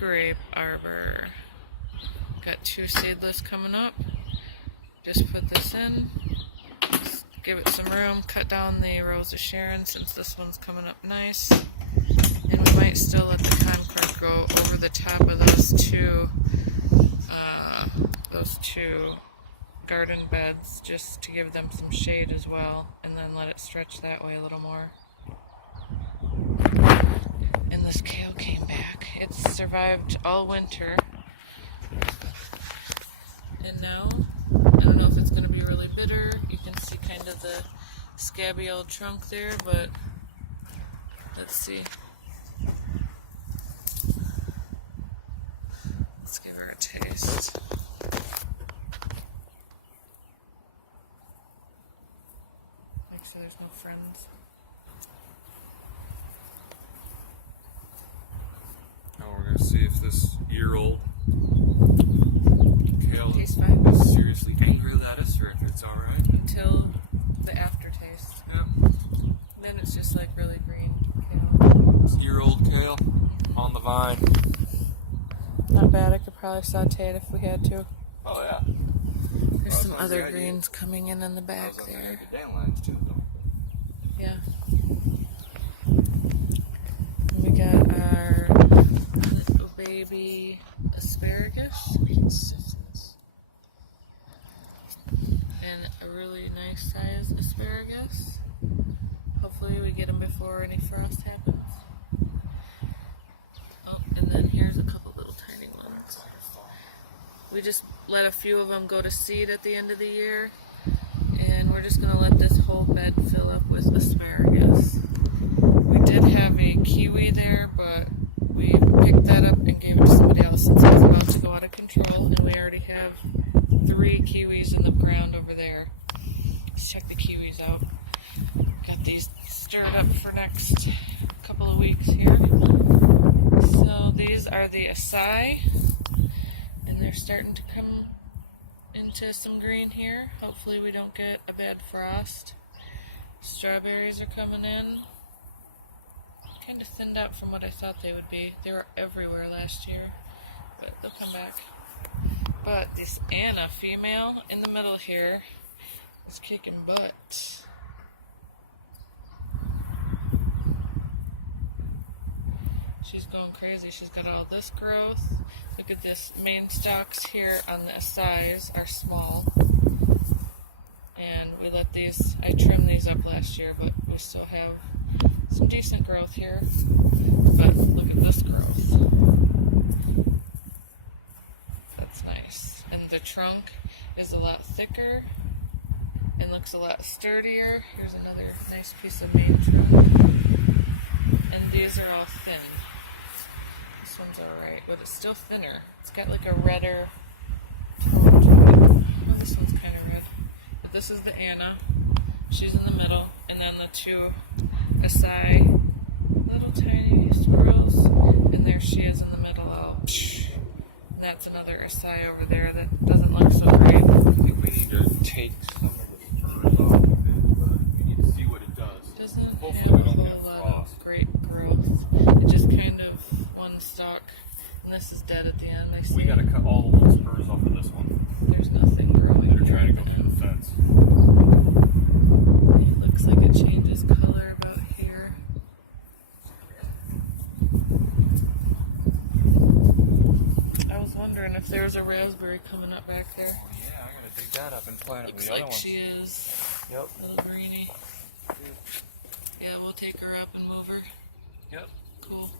grape arbor. Got 2 seedless coming up. Just put this in, just give it some room, cut down the Rose of Sharon since this one's coming up nice. And we might still let the Concord go over the top of those two garden beds just to give them some shade as well, and then let it stretch that way a little more. And this kale came back. It's survived all winter. And now, I don't know if it's going to be really bitter. You can see kind of the scabby old trunk there, but let's see. Let's give her a taste. Make sure there's no friends. Now we're going to see if this year-old kale Tastes fine. is seriously angry lettuce or if it's alright. Until the aftertaste. Yeah. Then it's just like really green kale. Year-old kale on the vine. Not bad. I could probably saute it if we had to. Oh yeah. There's some sounds other good. greens coming in the back there. Dandelions too, though. Yeah. We got our little baby asparagus. And a really nice sized asparagus. Hopefully we get them before any frost happens. Oh, and then here's a couple little tiny ones. We just let a few of them go to seed at the end of the year. And we're just going to let this whole bed fill up with asparagus. We did have a kiwi there, but we picked that up and gave it to somebody else since it was about to go out of control. And we already have 3 kiwis in the ground over there. Let's check the kiwis out. Got these stirred up for next couple of weeks here. So these are the acai, and they're starting to come into some green here. Hopefully we don't get a bad frost. Strawberries are coming in. Kind of thinned out from what I thought they would be. They were everywhere last year, but they'll come back. But this Anna female in the middle here is kicking butt. She's going crazy. She's got all this growth. Look at this. Main stalks here on the acais are small. And we let these, I trimmed these up last year, but we still have some decent growth here. But look at this growth. That's nice. And the trunk is a lot thicker and looks a lot sturdier. Here's another nice piece of main trunk. And these are all thin. This one's alright, but it's still thinner. It's got like a redder tone to it. Oh, this one's kind of red. But this is the Anna. She's in the middle. And then the 2 acai, little tiny squirrels. And there she is in the middle. Oh, and that's another acai over there that doesn't look so great. I think we need to take some of the furs off of it, but we need to see what it does. Doesn't Hopefully have we a don't whole get lot frost. of great growth. It just kind of one stalk. And this is dead at the end. I see. We gotta cut all the little spurs off of this one. There's nothing growing. They're trying to go through the fence. It looks like it changes color about here. I was wondering if there was a raspberry coming up back there. Oh yeah, I'm gonna dig that up and plant it with Looks the other like ones. she is. Yep. A little greeny. Yeah, we'll take her up and move her. Yep. Cool.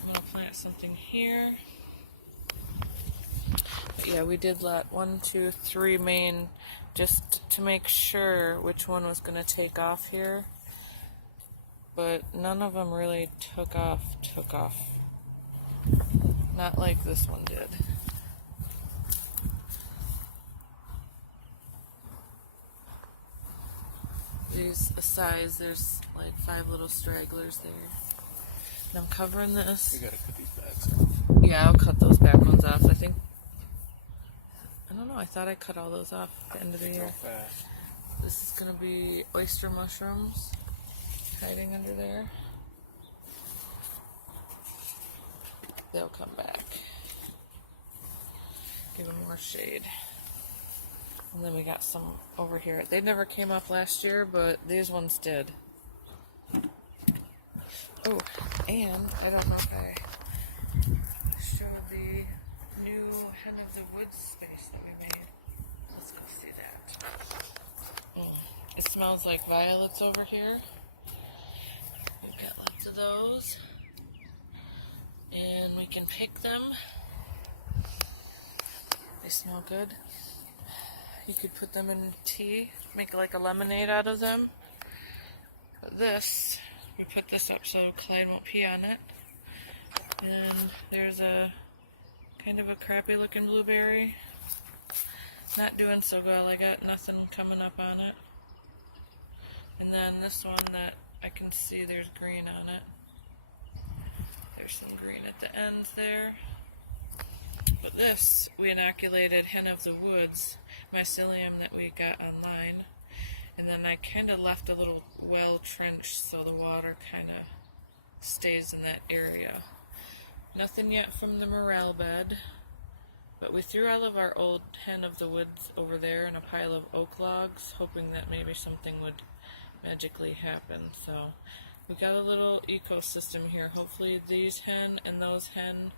I'm gonna plant something here. But yeah, we did let 1, 2, 3 main just to make sure which one was gonna take off here. But none of them really took off. Not like this one did. These acais, there's like 5 little stragglers there. And I'm covering this. We gotta cut these backs off. Yeah, I'll cut those back ones off. I don't know, I thought I cut all those off at the end of the year. Real fast. This is gonna be oyster mushrooms hiding under there. they'll come back. Give them more shade. And then we got some over here. They never came up last year, but these ones did. Oh, and I don't know if I showed the new Hen of the Woods space that we made. Let's go see that. Oh, it smells like violets over here. We've got lots of those. And we can pick them. They smell good. You could put them in tea, make like a lemonade out of them. But this, we put this up so Clyde won't pee on it. And there's a kind of a crappy looking blueberry. Not doing so well. I got nothing coming up on it. And then this one that I can see there's green on it. There's some green at the end there. But this, we inoculated Hen of the Woods, mycelium that we got online. And then I kind of left a little well trenched so the water kind of stays in that area. Nothing yet from the morel bed, but we threw all of our old Hen of the Woods over there in a pile of oak logs, hoping that maybe something would magically happen. So we got a little ecosystem here. Hopefully these hen and those hen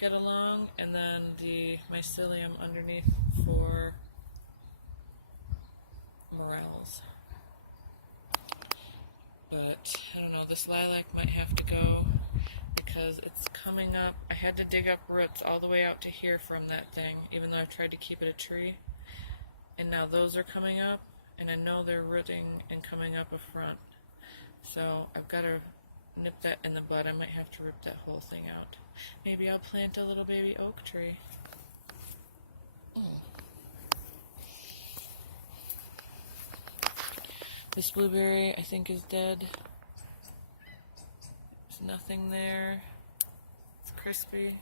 get along, and then the mycelium underneath for morels. But I don't know, this lilac might have to go because it's coming up. I had to dig up roots all the way out to here from that thing, even though I've tried to keep it a tree. And now those are coming up, and I know they're rooting and coming up a front. So I've got to nip that in the bud. I might have to rip that whole thing out. Maybe I'll plant a little baby oak tree. This blueberry I think is dead. There's nothing there. It's crispy.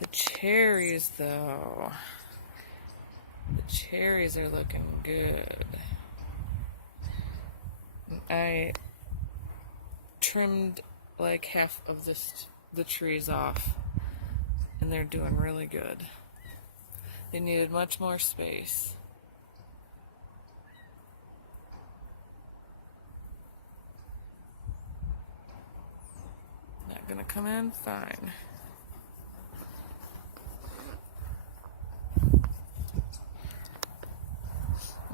The cherries though. The cherries are looking good. I trimmed like half of the trees off, and they're doing really good. They needed much more space. Not gonna come in? Fine.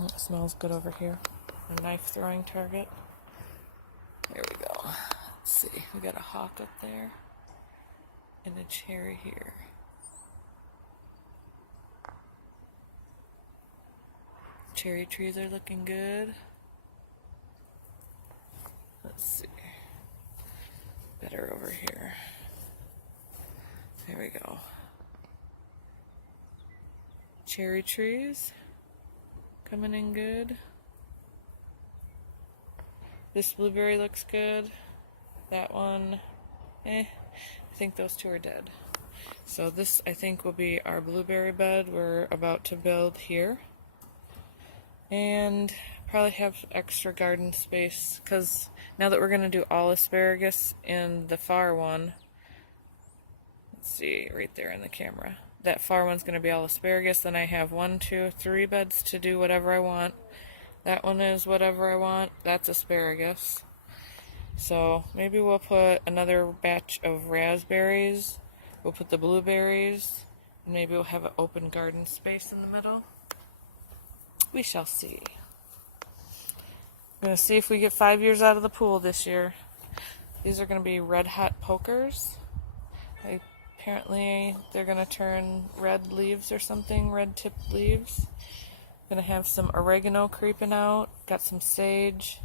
It smells good over here. A knife throwing target. There we go. Let's see. We got a hawk up there and a cherry here. Cherry trees are looking good. Let's see. Better over here. There we go. Cherry trees coming in good. This blueberry looks good. That one, I think those two are dead. So this, I think, will be our blueberry bed we're about to build here. And probably have extra garden space, because now that we're going to do all asparagus in the far one, let's see, right there in the camera. That far one's going to be all asparagus. Then I have 1, 2, 3 beds to do whatever I want. That one is whatever I want. That's asparagus. So maybe we'll put another batch of raspberries. We'll put the blueberries. And maybe we'll have an open garden space in the middle. We shall see. I'm going to see if we get 5 years out of the pool this year. These are going to be red hot pokers. Apparently they're going to turn red leaves or something, red tipped leaves. Going to have some oregano creeping out. Got some sage,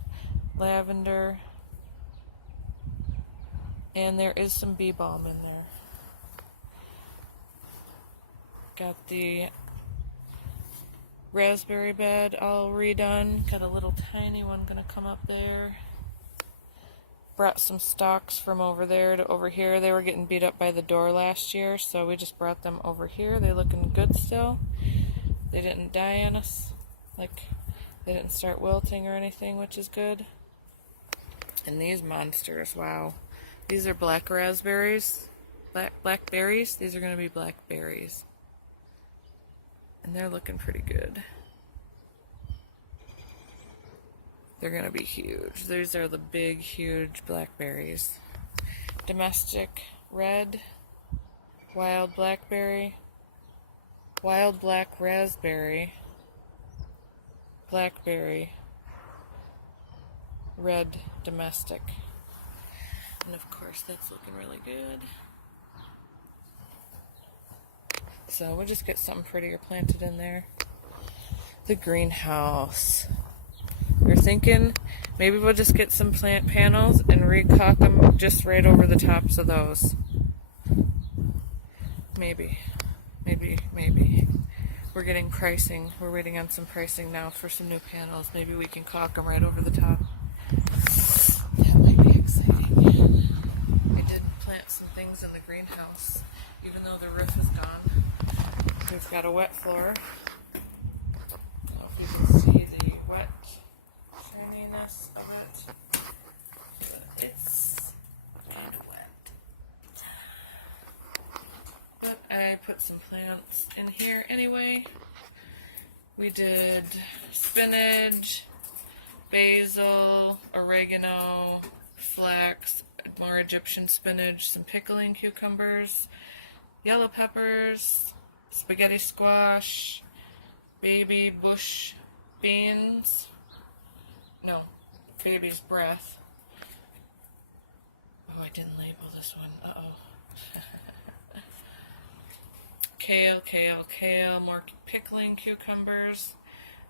lavender, and there is some bee balm in there. Got the raspberry bed all redone. Got a little tiny one going to come up there. Brought some stalks from over there to over here. They were getting beat up by the door last year, so we just brought them over here. They're looking good still. They didn't die on us. Like, they didn't start wilting or anything, which is good. And these monsters, wow. These are black raspberries. blackberries. These are going to be blackberries. And they're looking pretty good. They're going to be huge. These are the big, huge blackberries. Domestic red, wild blackberry, wild black raspberry, blackberry, red domestic. And of course that's looking really good. So we'll just get something prettier planted in there. The greenhouse. We're thinking maybe we'll just get some plant panels and recock them just right over the tops of those. Maybe. We're getting pricing. We're waiting on some pricing now for some new panels. Maybe we can caulk them right over the top. That might be exciting. We did plant some things in the greenhouse, even though the roof is gone. We've got a wet floor. I don't know if you can see the wet shininess of it. But it's kind of wet. But I put some plants in here anyway. We did spinach, basil, oregano, flax, more Egyptian spinach, some pickling cucumbers, yellow peppers, spaghetti squash, baby bush beans, no, baby's breath. Oh, I didn't label this one, uh-oh. Kale, more pickling cucumbers,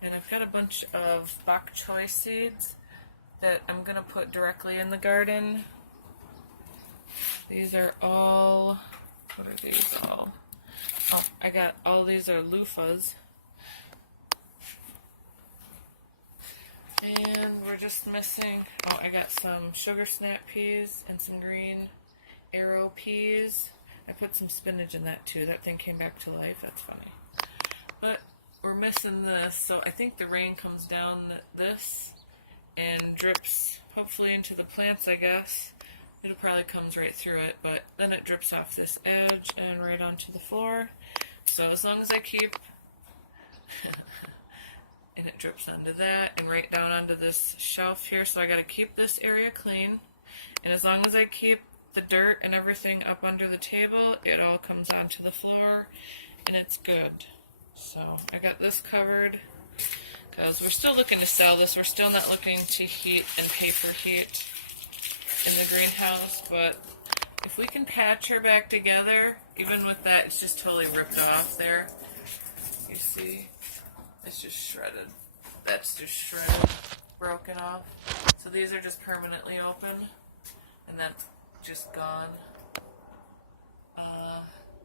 and I've got a bunch of bok choy seeds that I'm going to put directly in the garden. These are all, what are these all? Oh, I got all these are loofahs. And we're just missing, oh, I got some sugar snap peas and some green arrow peas. I put some spinach in that too. That thing came back to life. That's funny. But we're missing this, so I think the rain comes down this and drips hopefully into the plants, I guess. It probably comes right through it, but then it drips off this edge and right onto the floor. So as long as I keep, and it drips onto that and right down onto this shelf here, so I got to keep this area clean. And as long as I keep the dirt and everything up under the table, it all comes onto the floor and it's good. So I got this covered because we're still looking to sell this. We're still not looking to heat and paper heat in the greenhouse, but if we can patch her back together, even with that, it's just totally ripped off there. You see, it's just shredded. That's just shredded, broken off. So these are just permanently open, and that's just gone.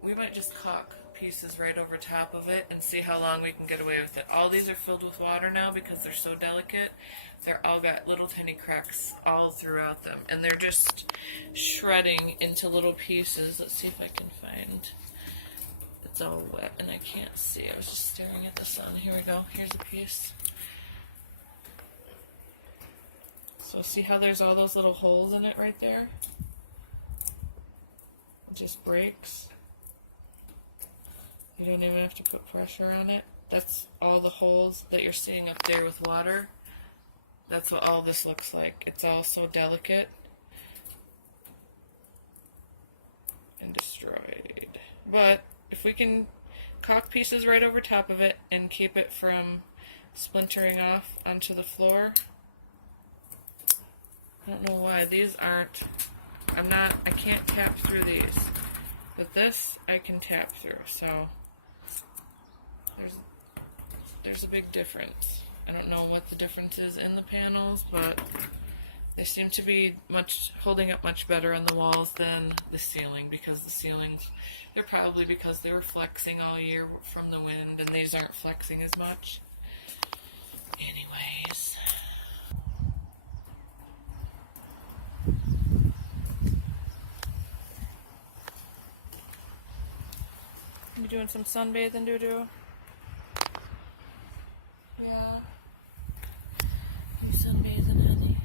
We might just caulk pieces right over top of it and see how long we can get away with it. All these are filled with water now because they're so delicate. They're all got little tiny cracks all throughout them, and they're just shredding into little pieces. Let's see if I can find. It's all wet and I can't see. I was just staring at the sun. Here we go. Here's a piece. So see how there's all those little holes in it right there? It just breaks. You don't even have to put pressure on it. That's all the holes that you're seeing up there with water. That's what all this looks like. It's all so delicate and destroyed. But if we can caulk pieces right over top of it and keep it from splintering off onto the floor. I don't know why these aren't, I can't tap through these. But this I can tap through, so there's a big difference. I don't know what the difference is in the panels, but they seem to be holding up much better on the walls than the ceiling, because the ceilings, they're probably because they were flexing all year from the wind, and these aren't flexing as much. Anyways. You doing some sunbathing, Doo-Doo? Yeah. You sunbathing, honey?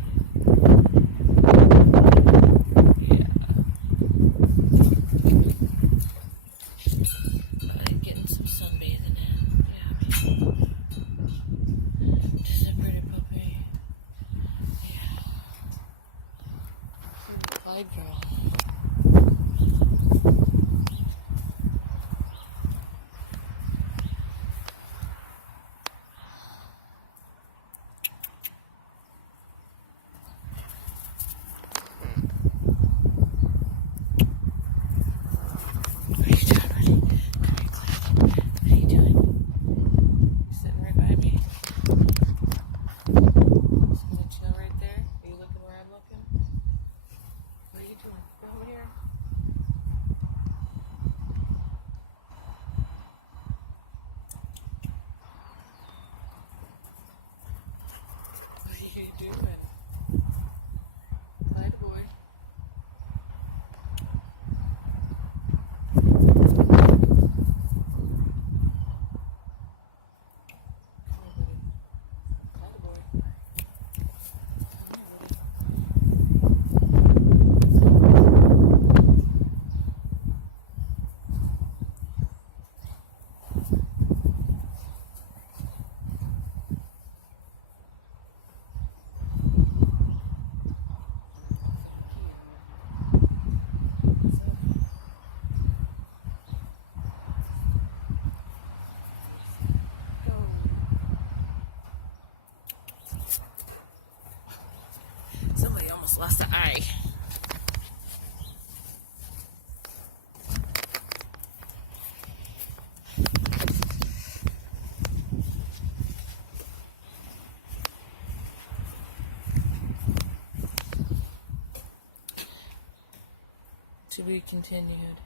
Yeah. Good girl. What are you doing, buddy? Come here, Cliff. What are you doing? You're sitting right by me. Just gonna chill right there. Are you looking where I'm looking? What are you doing? Go over here. What are you doing? Clyde boy. Somebody almost lost an eye. To be continued.